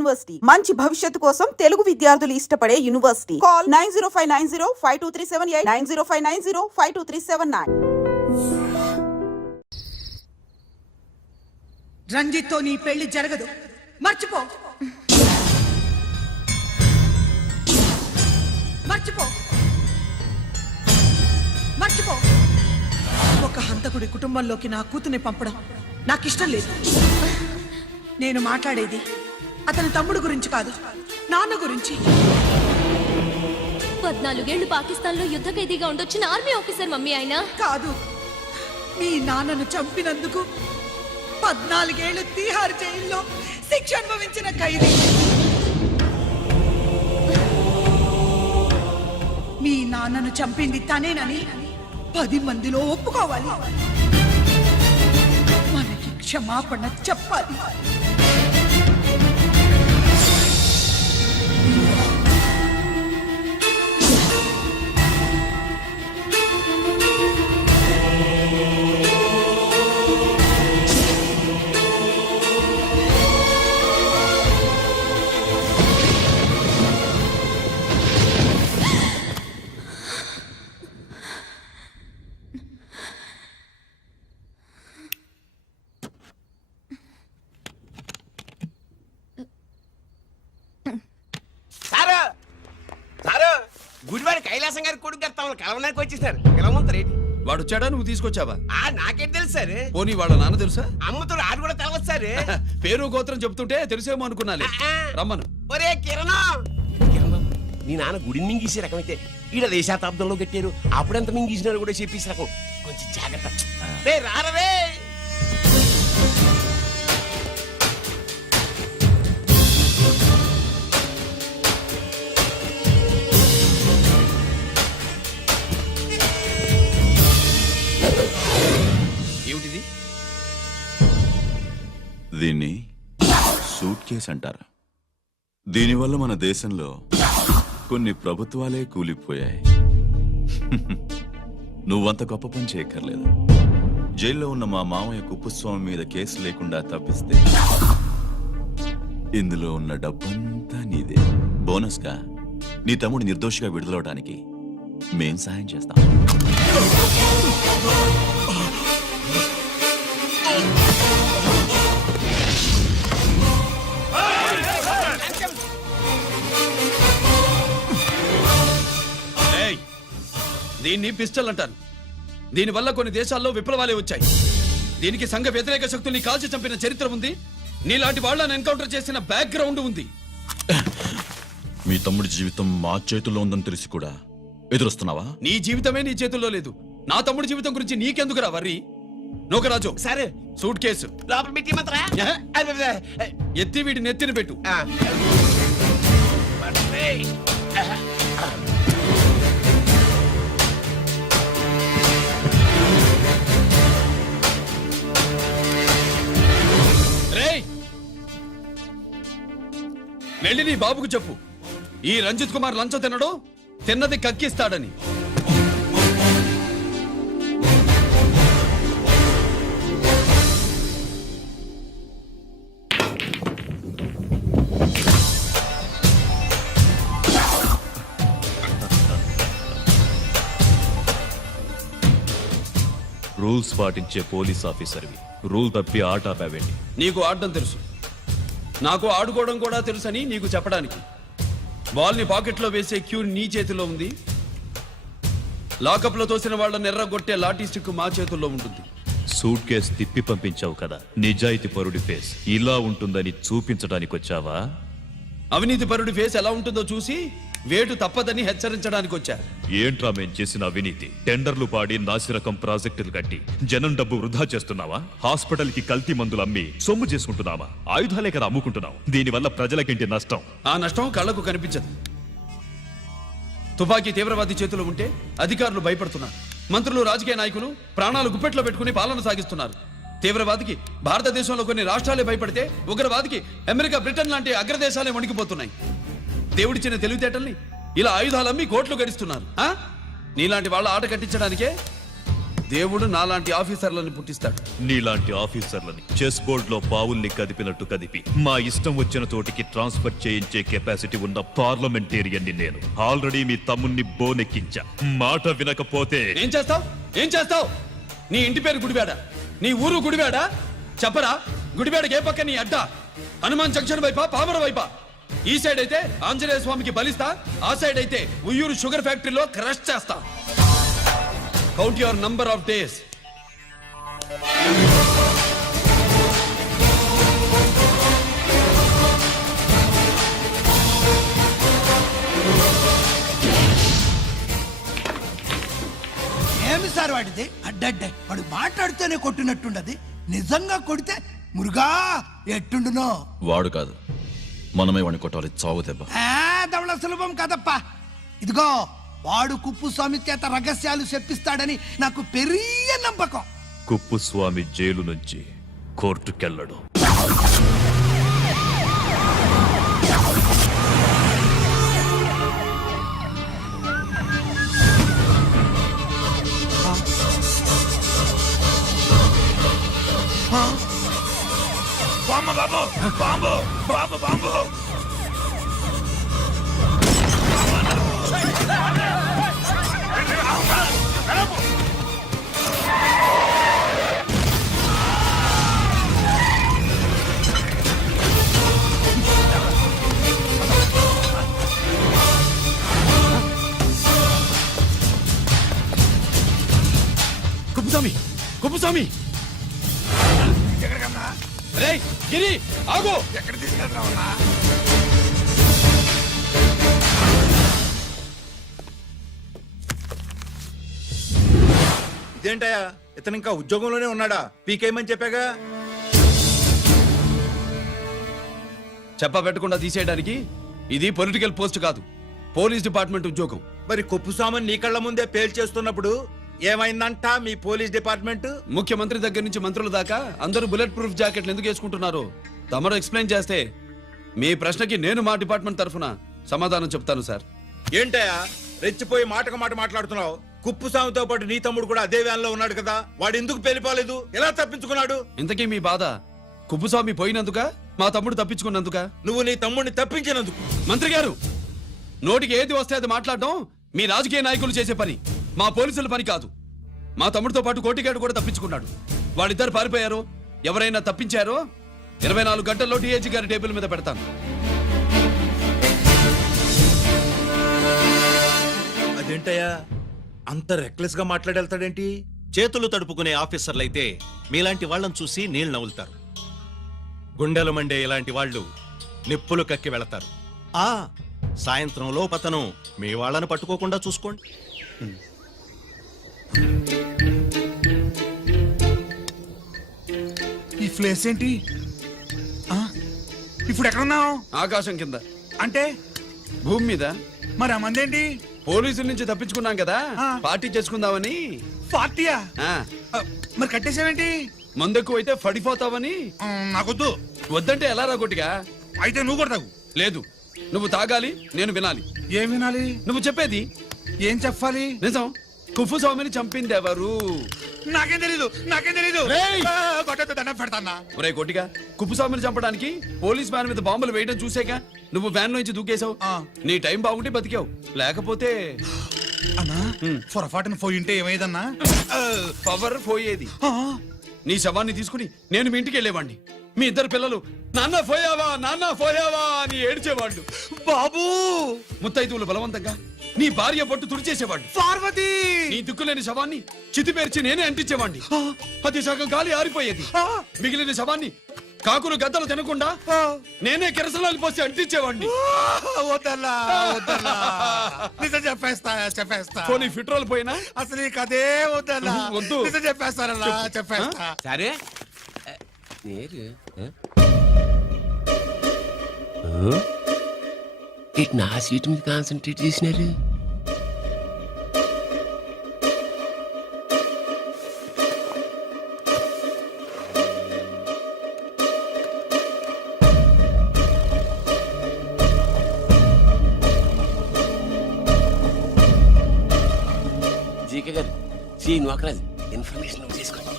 University మంచి భవిష్యత్తు కోసం తెలుగు విద్యార్థులు ఇష్టపడే యూనివర్సిటీ. కాల్ 9059052378 9059052379. రంజిత్తో నీ పెళ్లి జరగదు, మర్చిపో. మర్చిపో మర్చిపో. ఒక హంతకుడి కుటుంబంలోకి నా కూతుర్ని పంపడం నాకిష్టం లేదు. నేను మాట్లాడేది అతని తమ్ముడు గురించి కాదు, నాన్న గురించి. 14 ఏళ్లు పాకిస్తాన్ లో యుద్ధ ఖైదీగా ఉండొచ్చిన ఆర్మీ ఆఫీసర్ మమ్మీ ఆయన కాదు. మీ నాన్నను చంపినందుకు 14 ఏళ్లు తీహార్ జైల్లో శిక్ష అనుభవించిన ఖైదీ. మీ నాన్నను చంపింది తనేనని 10 మందిలో ఒప్పుకోవాలి. మనకి క్షమాపణ చెప్పాలి. గుడివాడి కైలాసం గారి కొడుకు గారు తమను కలవడానికి వచ్చేసారు. పిలవమంటారేంటి? వాడు వచ్చాడా, నువ్వు తీసుకొచ్చావా? నాకేం తెలుసు సార్. పోనీ వాళ్ళ నాన్న తెలుసా? అమ్మతో ఆడు కూడా తెలవచ్చు సార్. పేరు గోత్రం చెప్తుంటే తెలిసేమో అనుకున్నాలే. రమ్మను. ఒరే కిరణం, నీ నాన్న గుడిని మింగేసే రకమైతే ఈడ దేశాతాబ్దంలో కట్టారు. అప్పుడెంత మింగేసినారు కూడా చెప్పేసి రకం. కొంచెం జాగ్రత్త. రారవే. ఏమిటిది? దీన్ని సూట్ కేస్ అంటారు. దీనివల్ల మన దేశంలో కొన్ని ప్రభుత్వాలే కూలిపోయాయి. నువ్వంత గొప్ప పని చేయక్కర్లేదు. జైల్లో ఉన్న మా మామయ్య కుప్పస్వామి మీద కేసు లేకుండా తప్పిస్తే ఇందులో ఉన్న డబ్బంతా నీదే. బోనస్ గా నీ తమ్ముడు నిర్దోషిగా విడుదలవడానికి మేం సాయం చేస్తాం. దీన్ని పిస్టల్ అంటారు. దీనివల్ల కొన్ని దేశాల్లో విప్లవాలే వచ్చాయి. దీనికి సంఘ వ్యతిరేక శక్తుల్ని కాల్చి చంపిన చరిత్ర ఉంది. నీలాంటి వాళ్ళని ఎన్కౌంటర్ చేసిన బ్యాక్గ్రౌండ్ ఉంది. మీ తమ్ముడి జీవితం మా చేతుల్లో ఉందని తెలిసి కూడా ఎదురొస్తున్నావా? నీ జీవితమే నీ చేతుల్లో లేదు. నా తమ్ముడి జీవితం గురించి నీకెందుకురా వర్రీ? నోకరాజు, సరే సూట్ కేసు లోపల పెట్టి మాత్రా ఎత్తి వీడి నెత్తిన పెట్టు. వెళ్ళి నీ బాబుకు చెప్పు, ఈ రంజిత్ కుమార్ లంచం తినడు, తిన్నది కక్కిస్తాడని. రూల్స్ పాటించే పోలీస్ ఆఫీసర్వి, రూల్ తప్పి ఆట ఆపావేంటి? నీకు ఆడడం తెలుసు, నాకు ఆడుకోవడం కూడా తెలుసని నీకు చెప్పడానికి. బాల్ని పాకెట్లో వేసే క్యూ నీ చేతిలో ఉంది. లాకప్లో తోసిన వాళ్ళని ఎర్రగొట్టే లాఠీ స్టిక్ మా చేతుల్లో ఉంటుంది. సూట్ కేసు తిప్పి పంపించావు కదా, నిజాయితీ పరుడి ఫేస్ ఇలా ఉంటుందని చూపించడానికి వచ్చావా? అవినీతి పరుడి ఫేస్ ఎలా ఉంటుందో చూసి వేటు తప్పదని హెచ్చరించడానికి వచ్చా. ఏంట్రా మేం చేసిన అవినీతి? టెండర్లు పాడి నాసిరకం ప్రాజెక్టులు కట్టి జనం డబ్బు వృధా చేస్తున్నావా? హాస్పిటల్ కి కల్తీ మందులు అమ్మి సొమ్ము చేసుకుంటున్నావా? ఆయుధాలే కదా అమ్ముకుంటున్నావు. దీనివల్ల ప్రజలకేంటి నష్టం? ఆ నష్టం కళ్లకు కనిపించదు. తుపాకీ తీవ్రవాది చేతిలో ఉంటే అధికారులు భయపడుతున్నారు. మంత్రులు, రాజకీయ నాయకులు ప్రాణాలు గుప్పెట్లో పెట్టుకుని పాలన సాగిస్తున్నారు. తీవ్రవాదికి భారతదేశంలో కొన్ని రాష్ట్రాలే భయపడితే ఉగ్రవాదికి అమెరికా, బ్రిటన్ లాంటి అగ్రదేశాలే వణికిపోతున్నాయి. దేవుడిచ్చిన తెలివితేటల్ని ఇలా ఆయుధాలమ్మి కోట్లు గడిస్తున్నారు. నీలాంటి వాళ్ళ ఆట కట్టించడానికే దేవుడు నాలాంటి ఆఫీసర్లను పుట్టిస్తాడు. నీలాంటి ఆఫీసర్లని చెస్ బోర్డ్ లో పావుల్ని కదిపినట్టు కదిపి మా ఇష్టం వచ్చిన చోటికి ట్రాన్స్ఫర్ చేయించే కెపాసిటీ ఉన్న పార్లమెంటేరియన్ ని నేను. ఆల్రెడీ మీ తమ్ముణ్ణి బోనెక్కించా. మాట వినకపోతే ఏం చేస్తావ్? ఏం చేస్తావ్? నీ ఇంటి పేరు గుడివాడ, నీ ఊరు గుడివాడ. చెప్పరా, గుడివాడకి ఏ పక్క నీ అడ్డ? హనుమాన్ జంక్షన్ వైపా, పామర వైపా? ఈ సైడ్ అయితే ఆంజనేయ స్వామికి బలిస్తా, ఆ సైడ్ అయితే ఉయ్యూరు షుగర్ ఫ్యాక్టరీలో క్రష్ చేస్తా. Count your number of days. ఏమి సార్ వాడిది అడ్డడ్డే వాడు మాట్లాడితేనే కొట్టినట్టుండది. నిజంగా కొడితే మురుగా ఎట్టుండునో. వాడు కాదు, మనమే వాడిని కొట్టాలి. చావు దెబ్బ. దవళ సులభం కదప్పా. ఇదిగో వాడు కుప్పుస్వామి చేత రహస్యాలు చెప్పిస్తాడని నాకు పెరియ నమ్మకం. కుప్పుస్వామి జైలు నుంచి కోర్టుకెళ్ళడు. కుప్పుస్వామి, కుప్పుస్వామి! రేయ్ గిరి, ఆగు! ఎక్కడ తీసుకెళ్తావన్నా? ఇదేంటయ్యా, ఇతను ఇంకా ఉద్యోగంలోనే ఉన్నాడా? పీకేయమని చెప్పాగా. చెప్ప పెట్టకుండా తీసేయడానికి ఇది పొలిటికల్ పోస్ట్ కాదు, పోలీస్ డిపార్ట్మెంట్ ఉద్యోగం. మరి కుప్పుస్వామిని నీ కళ్ళ ముందే పేల్చేస్తున్నప్పుడు ఏమైందంట మీ పోలీస్ డిపార్ట్మెంట్? ముఖ్యమంత్రి దగ్గర నుంచి మంత్రుల దాకా అందరూ బుల్లెట్ ప్రూఫ్ జాకెట్లు ఎందుకు వేసుకుంటున్నారు? తమరు ఎక్స్ప్లెయిన్ చేస్తే మీ ప్రశ్నకి నేను మా డిపార్ట్మెంట్ తరఫున సమాధానం చెప్తాను సార్. ఏంటయ్యా రెచ్చిపోయి మాటకు మాట మాట్లాడుతున్నావు? కుప్పుస్వామితో పాటు నీ తమ్ముడు కూడా అదే వ్యాన్ లో ఉన్నాడు కదా, వాడు ఎందుకు పేలిపోలేదు? ఎలా తప్పించుకున్నాడు? ఇంతకీ మీ బాధ కుప్పుస్వామి పోయినందుక, మా తమ్ముడు తప్పించుకున్నందుక? నువ్వు నీ తమ్ముడిని తప్పించినందుకు. మంత్రి గారు, నోటికి ఏది వస్తే అది మాట్లాడడం మీ రాజకీయ నాయకులు చేసే పని, మా పోలీసుల పని కాదు. మా తమ్ముడితో పాటు కోటిగాడు కూడా తప్పించుకున్నాడు. వాళ్ళిద్దరు పారిపోయారు. ఎవరైనా తప్పించారో 24 గంటల్లో డిఐజీ గారి టేబుల్ మీద పెడతాను. అదేంటయ్యా అంత రెక్లెస్ గా మాట్లాడేళ్తాడేంటి? చేతులు తడుపుకునే ఆఫీసర్లైతే మీలాంటి వాళ్ళని చూసి నీళ్లు నవ్వులుతారు. గుండెలు మండే ఇలాంటి వాళ్ళు నిప్పులు కక్కి వెళతారు. సాయంత్రంలో పతనం మీ వాళ్ళని పట్టుకోకుండా చూసుకోండి. ఈ ప్లేస్ ఏంటి? ఇప్పుడు ఎక్కడున్నావు? ఆకాశం కింద. అంటే భూమి మీద. మరి ఆ మందేంటి? పోలీసుల నుంచి తప్పించుకున్నాం కదా, పార్టీ చేసుకుందామని. పార్టీయా? ఆ, మరి కట్టేసావేంటి? మందెక్కువైతే పడిపోతావని. నాకొద్దు. వద్దంటే ఎలా రాగొట్టిగా? అయితే నువ్వు కూడా తాగు. లేదు, నువ్వు తాగాలి, నేను వినాలి. ఏం వినాలి? నువ్వు చెప్పేది ఏం చెప్పాలి? నిజం. కుప్పుస్వామిని చంపింది ఎవరు? నాకేం తెలీదు, నాకేం తెలీదు. రేయ్! కొట్టొద్దు, దండం పెడతానా? ఒరే కొట్టిగా, కుప్పుస్వామిని చంపడానికి పోలీస్ వ్యాన్ మీద బాంబులు వేయడం చూసాక నువ్వు వ్యాన్ నుంచి దూకేశావు. నీ టైం బాగుంటే బతికావు, లేకపోతే అన్నా పొరపాటున పోయింటే ఏమైందన్నా? పవర్ పోయేది. నీ శవాన్ని తీసుకుని నేను మీ ఇంటికి వెళ్ళేవాడిని. మీ ఇద్దరు పిల్లలు నాన్న పోయావా, నాన్న పోయావా అని ఏడ్చేవాళ్ళు. బాబు ముత్తైదువులు బలవంతంగా నీ భార్య పట్టు తుడిచేసేవాళ్ళు. పార్వతి నీ దిక్కులేని శవాన్ని చితి పేర్చి నేనే అంటించేవాడిని. అది సగం గాలి ఆరిపోయేది. మిగిలిన శవాన్ని కాకులు గద్దలు తినకుండా నేనే కిరసనాలు పోసి అంటించేవాడిని. వద్దల్లా, వద్దల్లా. నిజం చెప్పేస్తా, చెప్పేస్తా. పోనీ ఫిట్రోల్ పోయినా అసలు ఈ కదే వద్దల్లా. వద్దు. నిజం చెప్పేస్తానల్లా, చెప్పేస్తా. సరే నేరు ఇటు నా సీట్ మీద కాన్సన్ట్రేట్ చేసినారు. జీకే గారు, సి నోకరాజు ఇన్ఫర్మేషన్ నోట్ చేసుకోండి.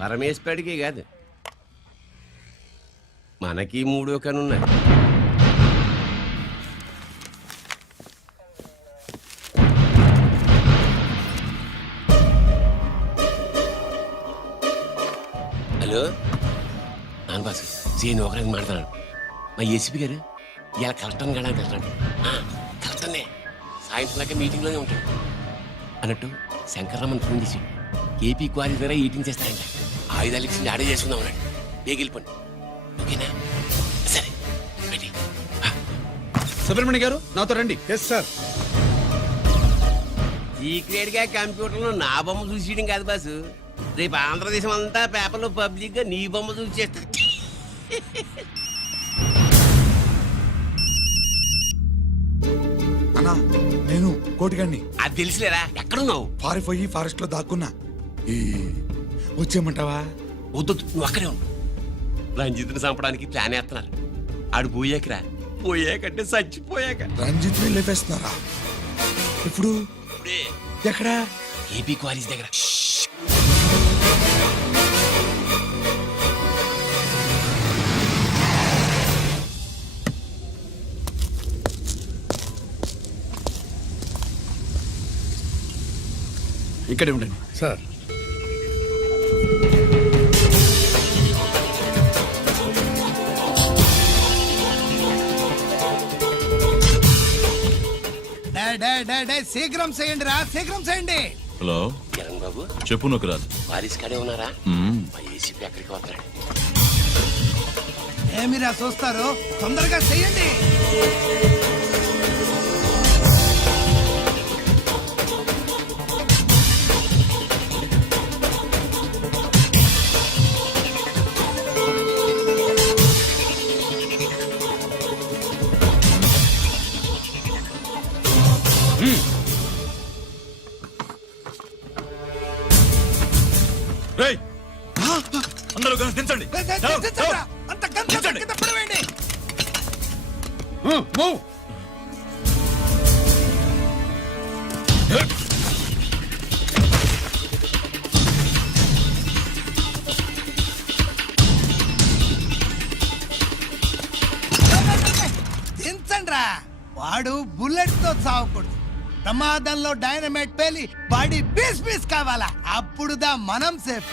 పరమేశ్వరుడికి కాదు, మనకి మూడో కనున్నాయి. హలో నాన్న బాసు సీఎన్ ఒకరికి మాట్లాడుతున్నాను. మా ఏసీపీ గారు ఇలా కలెక్టర్ని కలడానికి వెళ్తాడు. కలెక్టర్నే సాయంత్రం దాకా మీటింగ్లోనే ఉంటాడు అన్నట్టు శంకర్రామన్ ఫోన్ చేసి ఏపీ క్వారీ ద్వారా ఈటింగ్ చేస్తారంట. ఆయుధాలు ఇచ్చి ఆడే చేసుకుందాం అన్నాడు. బేగిలిపోండి, ఓకేనా? సరే రెడీ. సుబ్రహ్మణ్య గారు నాతో రండి. Yes sir. సీక్రెట్ గా కంప్యూటర్లో నా బొమ్మ చూసేయడం కాదు బాసు, రేపు ఆంధ్రదేశం అంతా పేపర్లో పబ్లిక్ గా నీ బొమ్మ చూసి చేస్తారు. అన్నా నేను కోటిగాన్ని అది తెలిసిలేరా, ఎక్కడున్నావు? పారిపోయి ఫారెస్ట్ లో దాక్కున్నా. వచ్చేయమంటావా? వద్దు, నువ్వు అక్కడే ఉండు. రంజిత్ని చంపడానికి ప్లాన్ వేస్తున్నారు. ఆడు పోయాకరా, పోయాకంటే చచ్చిపోయాక. రంజిత్ లేపేస్తున్నారా? ఇప్పుడు ఇప్పుడే ఎక్కడా? ఏపీ క్వారీస్ దగ్గర. ఇక్కడే ఉండండి సార్. శీఘ్రం చేయండి రా, శీఘ్రం చేయండి. హలో కిరణ్ బాబు చెప్పు నొకరాజు. వారిస్ కాడే ఉన్నారా? మా ఏసీపీ ఎక్కడికి వస్తాడు? ఏమిరా చూస్తారు, తొందరగా చెయ్యండి. రేయ్, అందరూ కలిసి దించండి. అంత గంట కింద పడవేయండి. దించండ్రా. వాడు బుల్లెట్ తో చావకూడదు. ప్రమాదంలో డైనమైట్ పేలి బాడీ పీస్ పీస్ కావాలా, అప్పుడుదా మనం సేఫ్.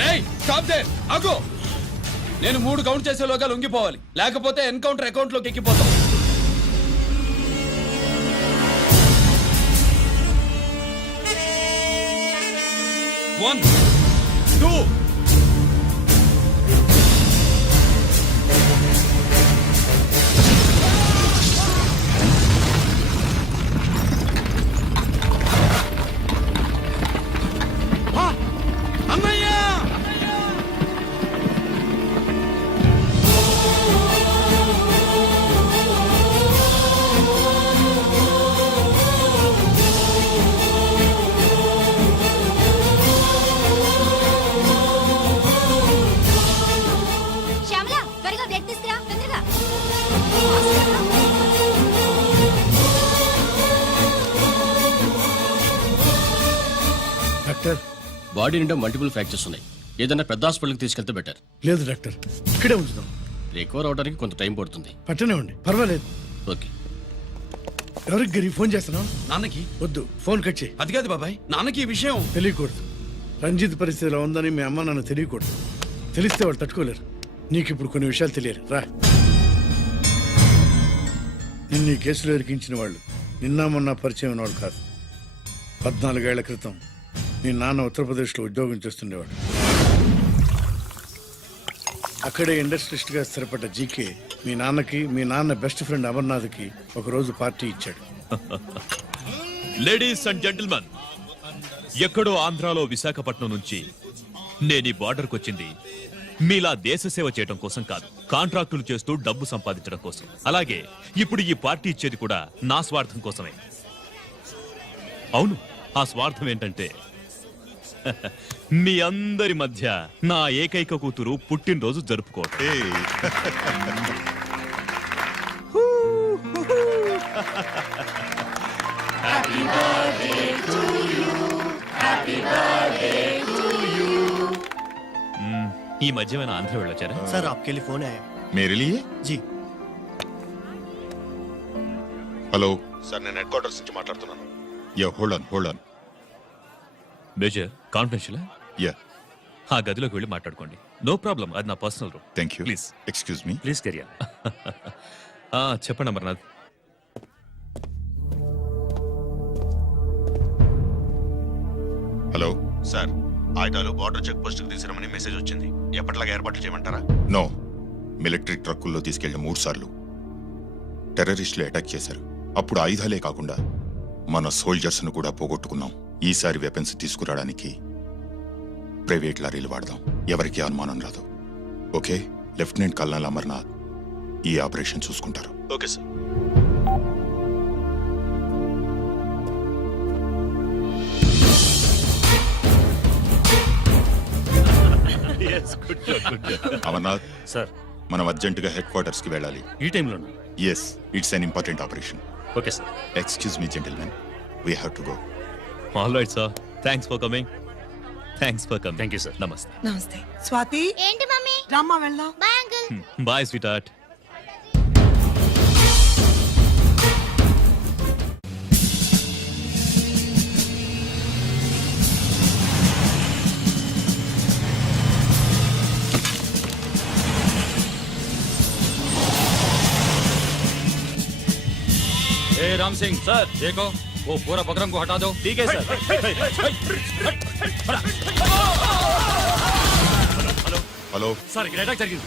రేయ్ స్టాప్ దే, ఆగు. నేను 3 కౌంట్ చేసేలోగా లొంగిపోవాలి, లేకపోతే ఎన్కౌంటర్ అకౌంట్ లోకి ఎక్కిపోతాం. 1 2 శ్యామల త్వరగా బ్లడ్ తీసుకురా, తొందరగా. డాక్టర్, బాడీ నిండా మల్టిపుల్ ఫ్రాక్చర్స్ ఉన్నాయి. ఏదైనా పెద్ద హాస్పిటల్కి తీసుకెళ్తే బెటర్. లేదు డాక్టర్, ఇక్కడే ఉంచుదాం. రికవర్ అవడానికి కొంత టైం పడుతుంది. పట్టనే ఉండి పర్వాలేదు. ఓకే. ఎవరికి గరి ఫోన్ చేస్తున్నావు? నాన్నకి. వద్దు, ఫోన్ కట్ చేయి. అది కాదు బాబాయ్, నాన్నకి ఈ విషయం తెలియకూడదు. రంజిత్ పరిస్థితిలో ఉందని మీ అమ్మ నాన్న తెలియకూడదు. తెలిస్తే వాళ్ళు తట్టుకోలేరు. నీకు ఇప్పుడు కొన్ని విషయాలు తెలియరు. రా. నిన్ను ఈ కేసులో ఇరికించిన వాళ్ళు నిన్న మొన్న పరిచయం ఉన్నవాళ్ళు కాదు. 14 ఏళ్ల క్రితం నీ నాన్న ఉత్తరప్రదేశ్లో ఉద్యోగం చేస్తుండేవాడు. అక్కడే ఇండస్ట్రియలిస్ట్గా స్థిరపడ్డ జీకే మీ నాన్నకి మీ నాన్న బెస్ట్ ఫ్రెండ్ అమర్నాథ్కి ఒకరోజు పార్టీ ఇచ్చాడు. లేడీస్ అండ్ జెంటిల్మెన్, ఎక్కడో ఆంధ్రాలో విశాఖపట్నం నుంచి నేను ఈ బార్డర్కి వచ్చింది మీలా దేశ సేవ చేయడం కోసం కాదు, కాంట్రాక్టులు చేస్తూ డబ్బు సంపాదించడం కోసం. అలాగే ఇప్పుడు ఈ పార్టీ ఇచ్చేది కూడా నా స్వార్థం కోసమే. అవును, ఆ స్వార్థం ఏంటంటే మీ అందరి మధ్య నా ఏకైక కూతురు పుట్టినరోజు జరుపుకోవటం. ఈ మధ్యమైన ఆంధ్ర వెళ్ళొచ్చారా? సార్ आपके लिए फोन आया. मेरे लिए जी. హలో సార్, నేను హెడ్ క్వార్టర్స్ నుంచి మాట్లాడుతున్నాను. Yeah, hold on. Major confidential. Yeah, ఆ గదిలోకి వెళ్ళి మాట్లాడుకోండి. నో ప్రాబ్లం, అది నా personal room. Thank you. Please excuse me. Please career. చెప్పండి అమర్నాథ్. హలో సార్, ఆయుధాలు బార్డర్ చెక్ పోస్ట్ కి తీసుకురమని మెసేజ్ వచ్చింది. ఎప్పటిలాగా ఏర్పాట్లు చేయమంటారా? నో, మిలిటరీ ట్రక్కుల్లో తీసుకెళ్లిన 3 సార్లు టెర్రరిస్టులు అటాక్ చేశారు. అప్పుడు ఆయుధాలే కాకుండా మన సోల్జర్స్ ను కూడా పోగొట్టుకున్నాం. ఈసారి వెపన్స్ తీసుకురావడానికి ప్రైవేట్ లారీలు వాడదాం. ఎవరికి అనుమానం రాదు. ఓకే, లెఫ్టినెంట్ కల్నల్ అమర్నాథ్ ఈ ఆపరేషన్ చూసుకుంటారు. Okay sir. అమర్నాథ్ సార్, మనం అర్జెంటుగా హెడ్ క్వార్టర్స్ కి వెళ్ళాలి. ఈ టైంలో. Yes, it's an important operation. Okay sir. Excuse me gentlemen, we have to go. All right sir, thanks for coming. Thank you sir. నమస్తే. నమస్తే. స్వాతి, ఏంటి మమ్మీ? రామ్మా వెళ్దాం. Bye uncle. Bye sweetheart. Ram Singh sir, देखो वो पूरा बकरम को हटा दो. ठीक है सर. హలో सर, अटैक జరిగింది.